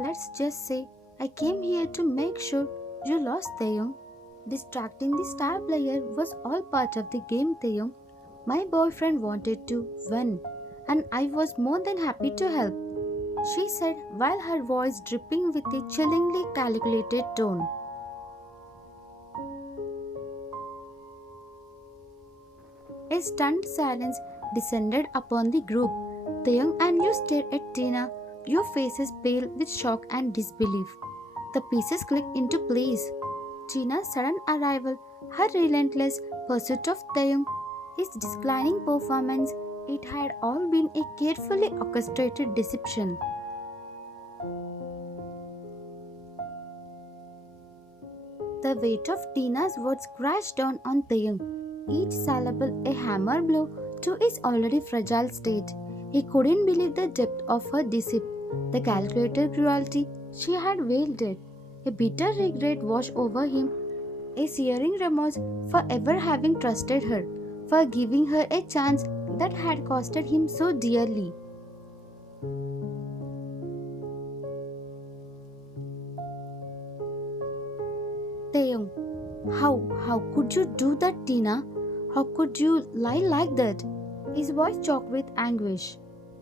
Let's just say I came here to make sure you lost, Taeyong. Distracting the star player was all part of the game, Taeyong. My boyfriend wanted to win, and I was more than happy to help, she said while her voice dripping with a chillingly calculated tone. A stunned silence descended upon the group. Taeyong and you stared at Tina, your faces pale with shock and disbelief. The pieces clicked into place. Tina's sudden arrival, her relentless pursuit of Taeyong, his declining performance, it had all been a carefully orchestrated deception. The weight of Tina's words crashed down on Taeyong, each syllable a hammer blow to his already fragile state. He couldn't believe the depth of her deceit, the calculated cruelty she had wielded. A bitter regret washed over him, a searing remorse for ever having trusted her, for giving her a chance that had costed him so dearly. Taeyong, how could you do that, Tina? How could you lie like that? His voice choked with anguish.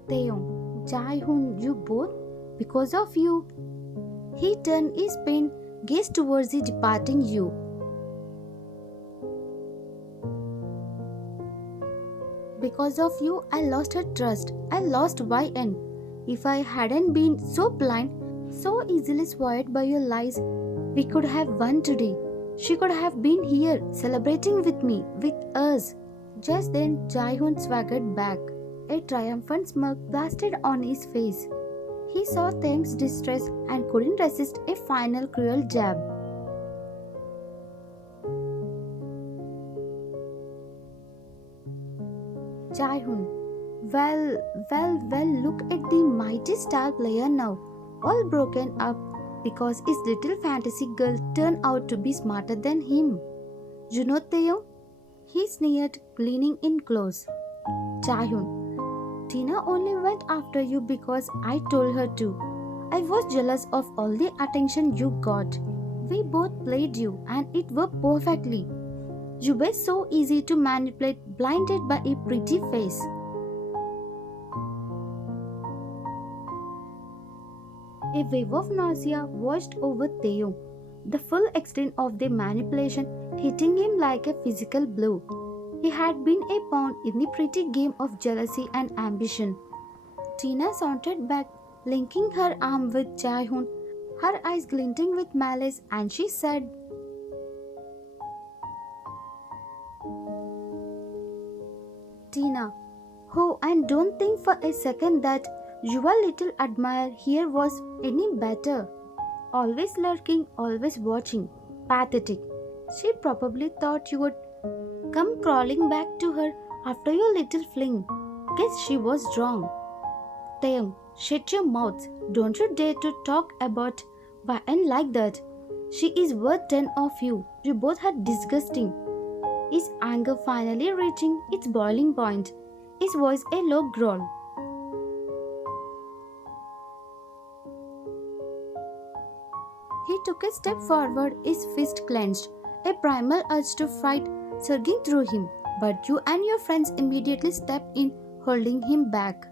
Taeyong, Jae-hoon, you both? Because of you. He turned his pained gaze towards the departing you. Because of you, I lost her trust. I lost YN. If I hadn't been so blind, so easily swayed by your lies, we could have won today. She could have been here, celebrating with me, with us. Just then, Jae-hoon swaggered back. A triumphant smirk blasted on his face. He saw Taeyong's distress and couldn't resist a final cruel jab. Jae-hoon, well, look at the mighty star player now, all broken up because his little fantasy girl turned out to be smarter than him. You know, Taeyong? He sneered, leaning in close. Jae-hoon, Tina only went after you because I told her to. I was jealous of all the attention you got. We both played you and it worked perfectly. You were so easy to manipulate, blinded by a pretty face. A wave of nausea washed over Theo, the full extent of the manipulation hitting him like a physical blow. He had been a pawn in the pretty game of jealousy and ambition. Tina sauntered back, linking her arm with Jae-hoon, her eyes glinting with malice, and she said, Tina, oh, and don't think for a second that your little admirer here was any better. Always lurking, always watching. Pathetic. She probably thought you would come crawling back to her after your little fling. Guess she was wrong. Taeyong, shut your mouth. Don't you dare to talk about Bayan like that. She is worth 10 of you. You both are disgusting. His anger finally reaching its boiling point. His voice a low growl. He took a step forward, his fist clenched, a primal urge to fight surging through him. But you and your friends immediately stepped in, holding him back.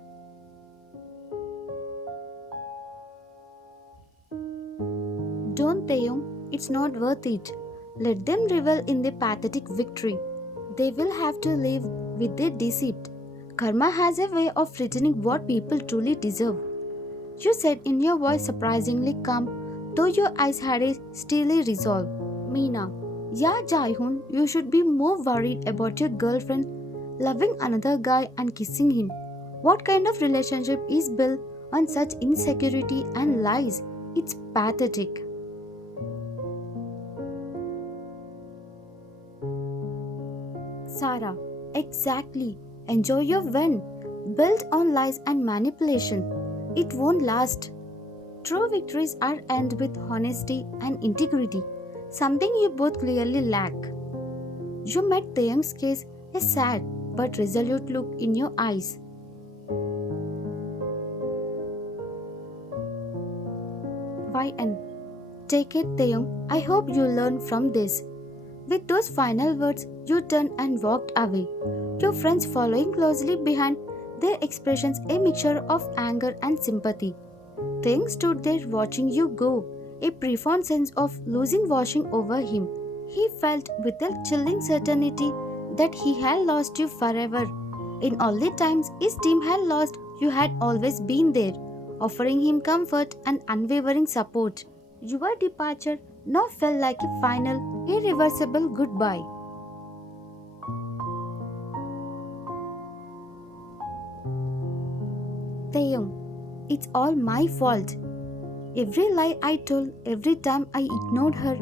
Don't, Taeyong, it's not worth it. Let them revel in their pathetic victory. They will have to live with their deceit. Karma has a way of returning what people truly deserve. You said in your voice surprisingly calm, though your eyes had a steely resolve. Meena, yeah, Jae-hoon, you should be more worried about your girlfriend loving another guy and kissing him. What kind of relationship is built on such insecurity and lies? It's pathetic. Sarah, exactly. Enjoy your win. Built on lies and manipulation. It won't last. True victories are earned with honesty and integrity, something you both clearly lack. You met Taeyang's case a sad but resolute look in your eyes. YN. Take it, Taeyong. I hope you learn from this. With those final words, you turned and walked away, your friends following closely behind, their expressions a mixture of anger and sympathy. Taeyong stood there watching you go, a profound sense of losing washing over him. He felt with a chilling certainty that he had lost you forever. In all the times his team had lost, you had always been there, offering him comfort and unwavering support. Your departure now felt like a final, irreversible goodbye. Taeyong, it's all my fault. Every lie I told, every time I ignored her,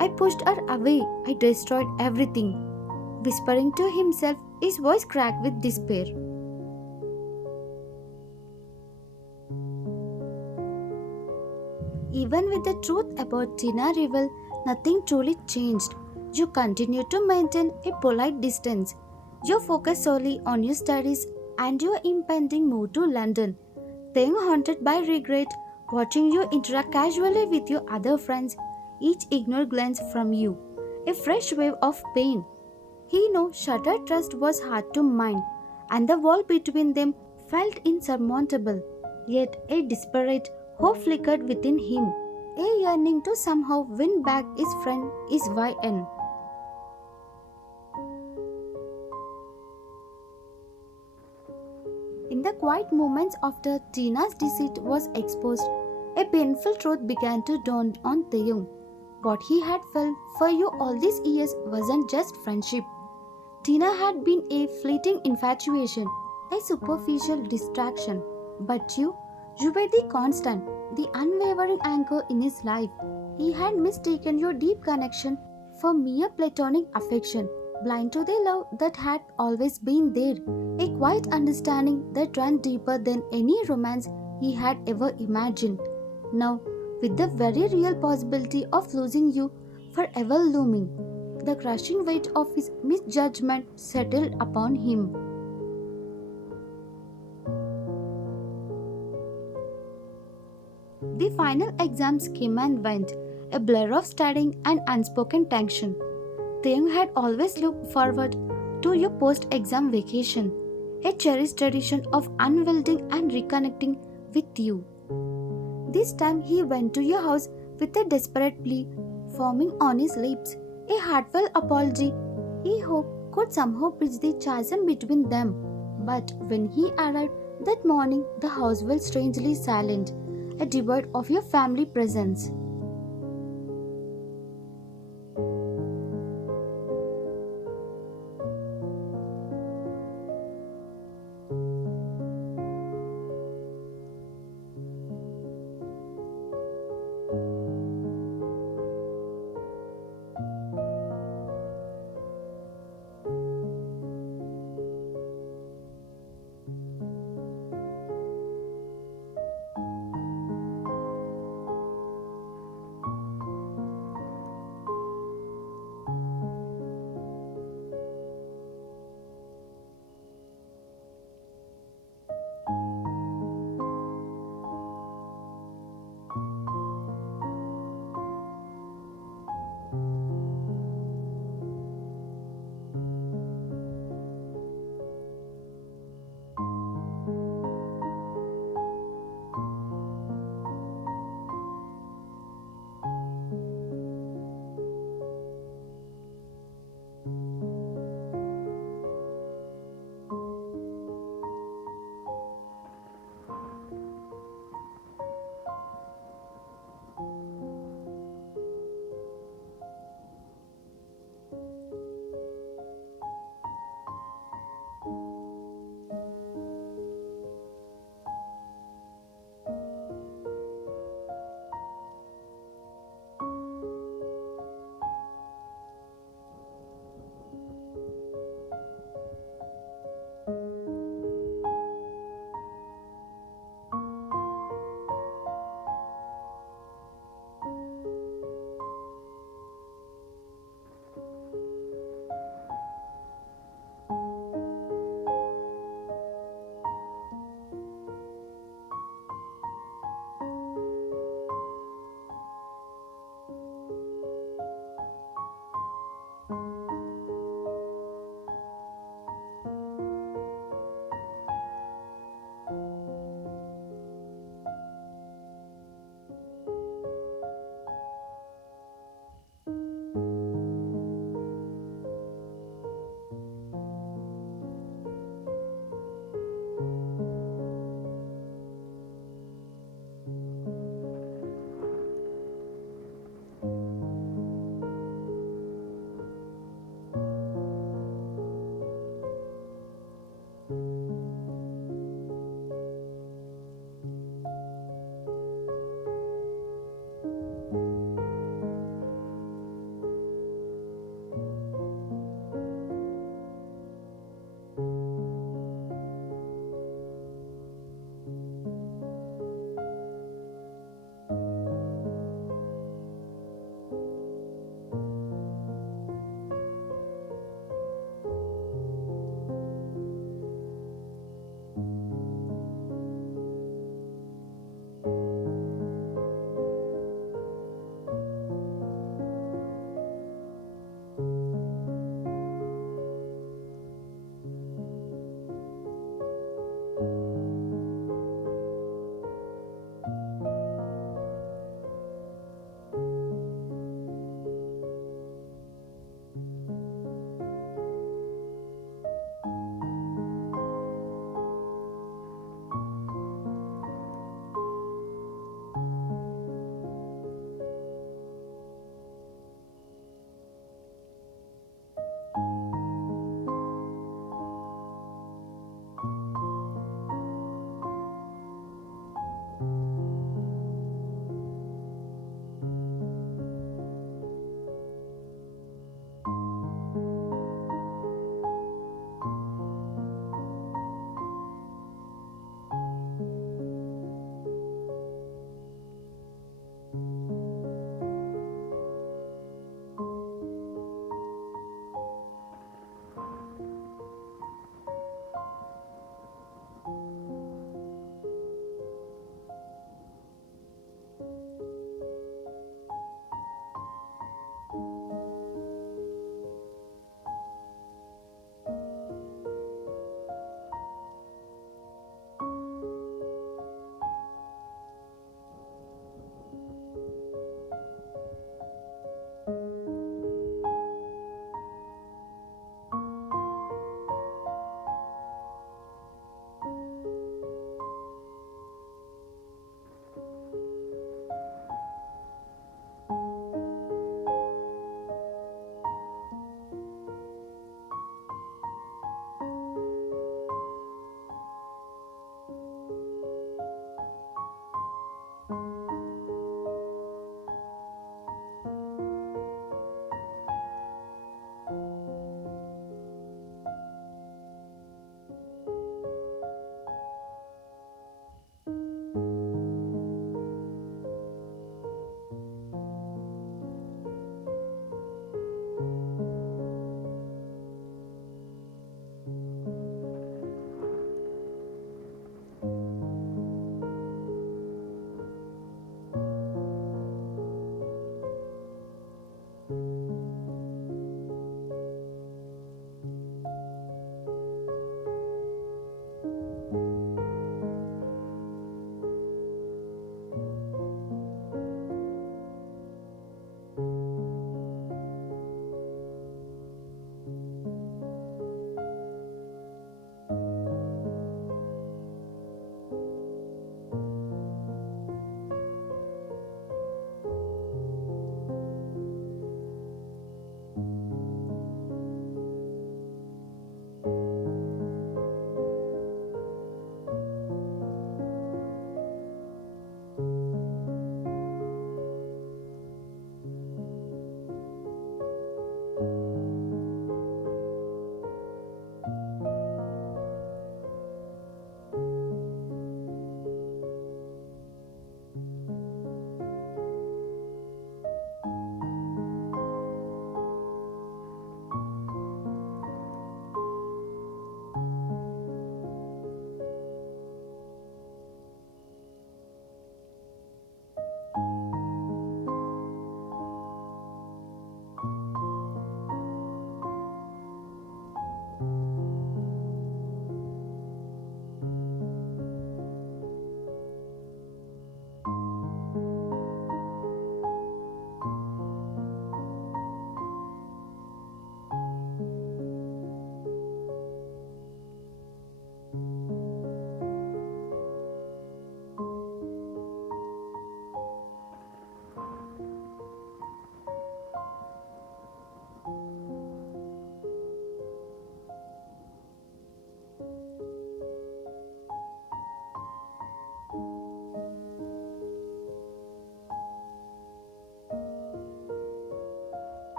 I pushed her away, I destroyed everything. Whispering to himself, his voice cracked with despair. Even with the truth about Tina revealed, nothing truly changed. You continued to maintain a polite distance. You focused solely on your studies and your impending move to London. Then, haunted by regret, watching you interact casually with your other friends, each ignored glance from you, a fresh wave of pain. He knew shattered trust was hard to mine, and the wall between them felt insurmountable. Yet a desperate hope flickered within him, a yearning to somehow win back his friend, his YN. In the quiet moments after Tina's deceit was exposed, a painful truth began to dawn on Taeyong. What he had felt for you all these years wasn't just friendship. Tina had been a fleeting infatuation, a superficial distraction. But you were the constant, the unwavering anchor in his life. He had mistaken your deep connection for mere platonic affection, blind to the love that had always been there, a quiet understanding that ran deeper than any romance he had ever imagined. Now, with the very real possibility of losing you forever looming, the crushing weight of his misjudgment settled upon him. The final exams came and went, a blur of studying and unspoken tension. Taeyong had always looked forward to your post-exam vacation, a cherished tradition of unwielding and reconnecting with you. This time he went to your house with a desperate plea forming on his lips, a heartfelt apology he hoped could somehow bridge the chasm between them. But when he arrived that morning, the house was strangely silent, a devoid of your family presence.